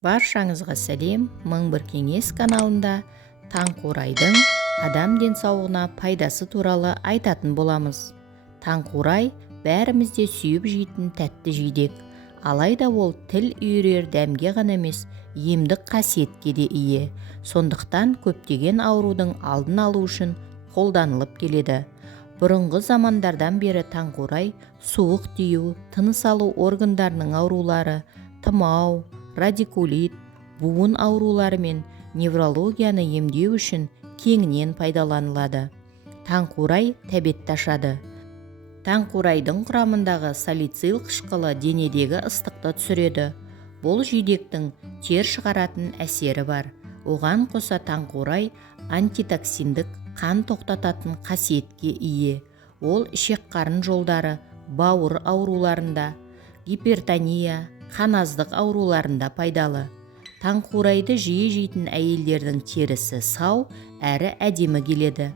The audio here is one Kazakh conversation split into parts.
Баршаңызға сәлем. Мың бір кеңес каналында таңқурайдың адам денсаулығына пайдасы туралы айтатын боламыз. Таңқурай бәрімізде сүйіп жейтін тәтті жидек. Алайда ол тіл үйірер дәмге ғана емес, емдік қасиетке де ие. Сондықтан көптеген аурудың алдын алу үшін қолданылып келеді. Бұрынғы замандардан бері таңқурай суық тию, тыныс алу органдарының аурулары, тұмау, радикулит, буын аурулары мен неврологияны емдеу үшін кеңінен пайдаланылады. Таңқурай тәбетті ашады. Таңқурайдың құрамындағы салицил қышқылы денедегі ыстықты түсіреді. Бұл жидектің тер шығаратын әсері бар. Оған қоса таңқурай антитоксиндік, қан тоқтататын қасиетке ие. Ол ішек-қарын жолдары, бауыр ауруларында, гипертония, қаназдық ауруларында пайдалы. Таңқурайды жиі жейтін әйелдердің терісі сау әрі әдемі келеді.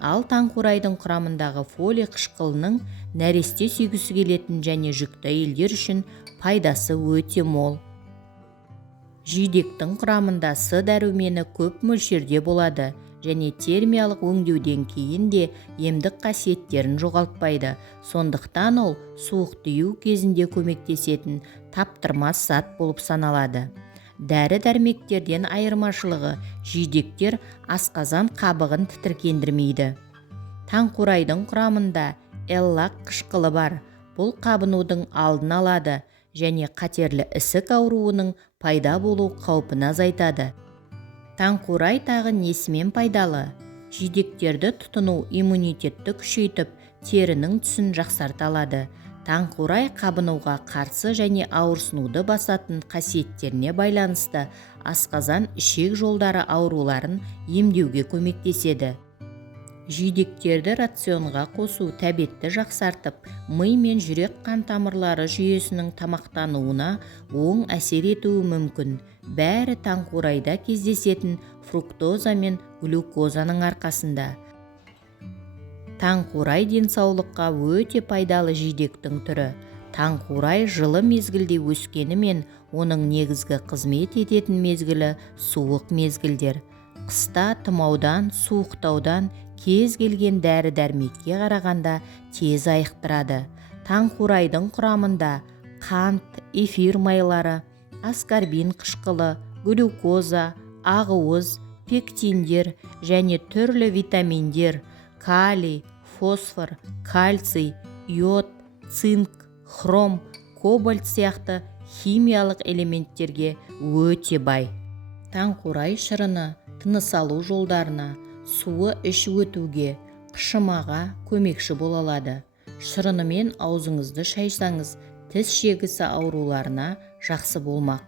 Ал таңқурайдың құрамындағы фолий қышқылының нәресте сүйгісі келетін және жүкті әйелдер үшін пайдасы өте мол. Жидектің құрамында С дәрумені көп мөлшерде болады және термиялық өңдеуден кейін де емдік қасиеттерін жоғалтпайды. Сондықтан ол суық тию кезінде көмектесетін таптырмас зат болып саналады. Дәрі-дәрмектерден айырмашылығы жидектер асқазан қабығын тітіркендірмейді. Таңқурайдың құрамында эллак қышқылы бар. Бұл қабынудың алдын алады және қатерлі ісік ауруының пайда болу қаупін азайтады. Таңқурай тағы несімен пайдалы? Жидектерді тұтыну иммунитетті күшейтіп, терінің түсін жақсарта алады. Таңқурай қабынуға қарсы және ауырсынуды басатын қасиеттеріне байланысты асқазан ішек жолдары ауруларын емдеуге көмектеседі. Жидектерді рационға қосу тәбетті жақсартып, ми мен жүрек қан тамырлары жүйесінің тамақтануына оң әсер етуі мүмкін. Бәрі таңқурайда кездесетін фруктоза мен глюкозаның арқасында. Таңқурай денсаулыққа өте пайдалы жидектің түрі. Таңқурай жылы мезгілде өскенімен, оның негізгі қызмет ететін мезгілі суық мезгілдер. Қыста тұмаудан, суықтаудан кез келген дәрі-дәрмекке қарағанда тез айықтырады. Таңқурайдың құрамында қант, эфир майлары, аскорбин қышқылы, глюкоза, ақуыз, пектиндер және түрлі витаминдер, калий, фосфор, кальций, йод, цинк, хром, кобальт сияқты химиялық элементтерге өте бай. Таңқурай шырыны тыныс алу жолдарына, суы іш өтуге, қышымаға көмекші бола алады. Шырынымен аузыңызды шайсаңыз, тіс жегісі ауруларына жақсы болмақ.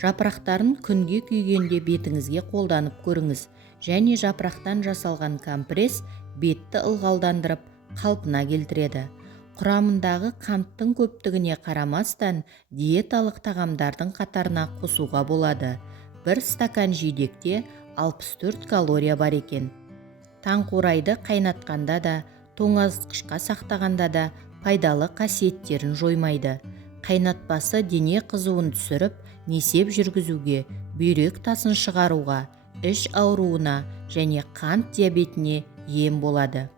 Жапырақтарын күнге күйгенде бетіңізге қолданып көріңіз және жапырақтан жасалған компресс бетті ылғалдандырып қалпына келтіреді. Құрамындағы қанттың көптігіне қарамастан диеталық тағамдардың қатарына қосуға болады. Бір стакан жидекте 64 калория бар екен. Таңқурайды қайнатқанда да, тоңазытқышқа сақтағанда да пайдалы қасиеттерін жоймайды. Қайнатпасы дене қызуын түсіріп, несеп жүргізуге, бүйрек тасын шығаруға, іш ауруына және қант диабетіне ем болады.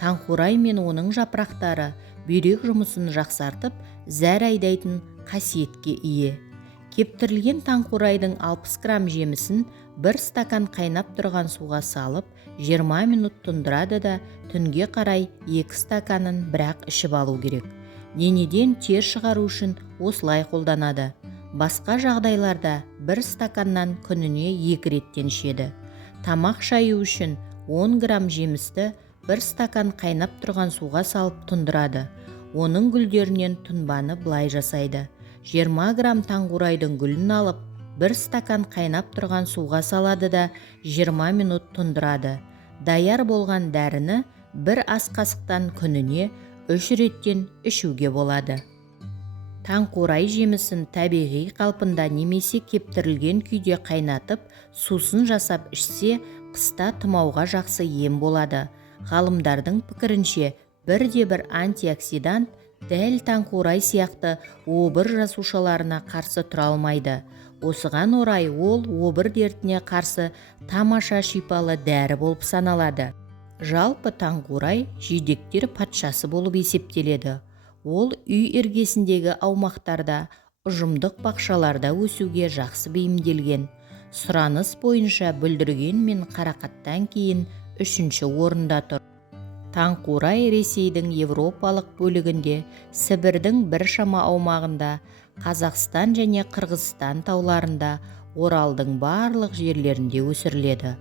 Таңқурай мен оның жапырақтары бүйрек жұмысын жақсартып, зәр айдайтын қасиетке ие. Кептірілген таңқурайдың 60 грамм жемісін бір стакан қайнап тұрған суға салып, 20 минут тұндырады да түнге қарай 2 стаканын бірақ ішіп алу керек. Денеден тер шығару үшін осылай қолданады. Басқа жағдайларда 1 стаканнан күніне 2 реттен ішеді. Тамақ шаю үшін 10 грамм жемісті 1 стакан қайнап тұрған суға салып тұндырады. Оның гүлдерінен тұнбаны былай жасайды. 20 грамм таңқурайдың гүлін алып, 1 стакан қайнап тұрған суға салады да 20 минут тұндырады. Даяр болған дәріні 1 ас қасықтан күніне 3 реттен ішуге болады. Таңқурай жемісін табиғи қалпында немесе кептірілген күйде қайнатып, сусын жасап ішсе, қыста тұмауға жақсы ем болады. Ғалымдардың пікірінше, бірде-бір антиоксидант дәл таңқурай сияқты обыр жасушаларына қарсы тұра алмайды. Осыған орай ол обыр дертіне қарсы тамаша шипалы дәрі болып саналады. Жалпы таңқурай жидектер патшасы болып есептеледі. Ол үй іргесіндегі аумақтарда, ұжымдық бақшаларда өсуге жақсы бейімделген. Сұраныс бойынша бүлдірген мен қарақаттан кейін 3-ші орында тұр. Таңқурай Ресейдің Европалық бөлігінде, Сібірдің біршама аумағында, Қазақстан және Қырғызстан тауларында, Оралдың барлық жерлерінде өсіріледі.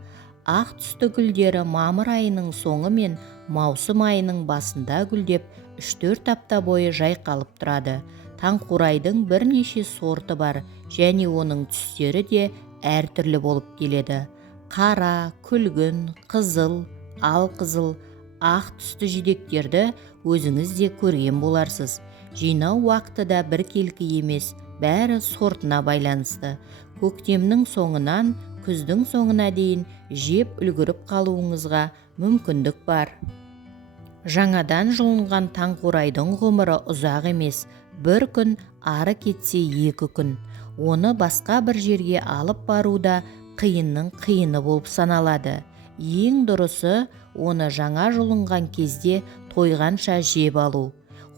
Ақ түсті гүлдері мамыр айының соңы мен маусым айының басында гүлдеп, 3-4 апта бойы жайқалып тұрады. Таңқурайдың бірнеше сорты бар және оның түстері де әртүрлі болып келеді. Қара, күлгін, қызыл, алқызыл, ақ түсті жидектерді өзіңіз де көрген боларсыз. Жинау уақыты да біркелкі емес, бәрі сортына байланысты. Көктемнің соңынан күздің соңына дейін жеп үлгіріп қалуыңызға мүмкіндік бар. Жаңадан жұлынған таңқурайдың ғұмыры ұзақ емес, бір күн, ары кетсе 2 күн. Оны басқа бір жерге алып баруда қиынның қиыны болып саналады. Ең дұрысы, оны жаңа жұлынған кезде тойғанша жеп алу.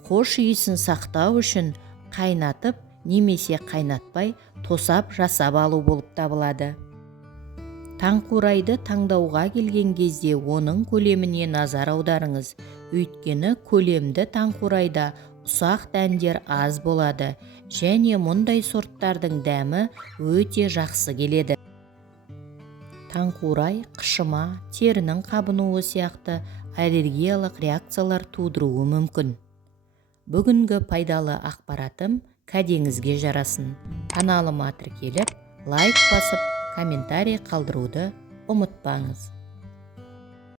Хош иісін сақтау үшін қайнатып немесе қайнатпай тосап жасап алу болып табылады. Таңқурайды таңдауға келген кезде оның көлеміне назар аударыңыз. Өйткені көлемді таңқурайда ұсақ дәндер аз болады және мұндай сорттардың дәмі өте жақсы келеді. Таңқурай қышыма, терінің қабынуы сияқты аллергиялық реакциялар тудыруы мүмкін. Бүгінгі пайдалы ақпаратым кәдеңізге жарасын. Каналыма тіркеліп, лайк басып, комментарий қалдыруды ұмытпаңыз.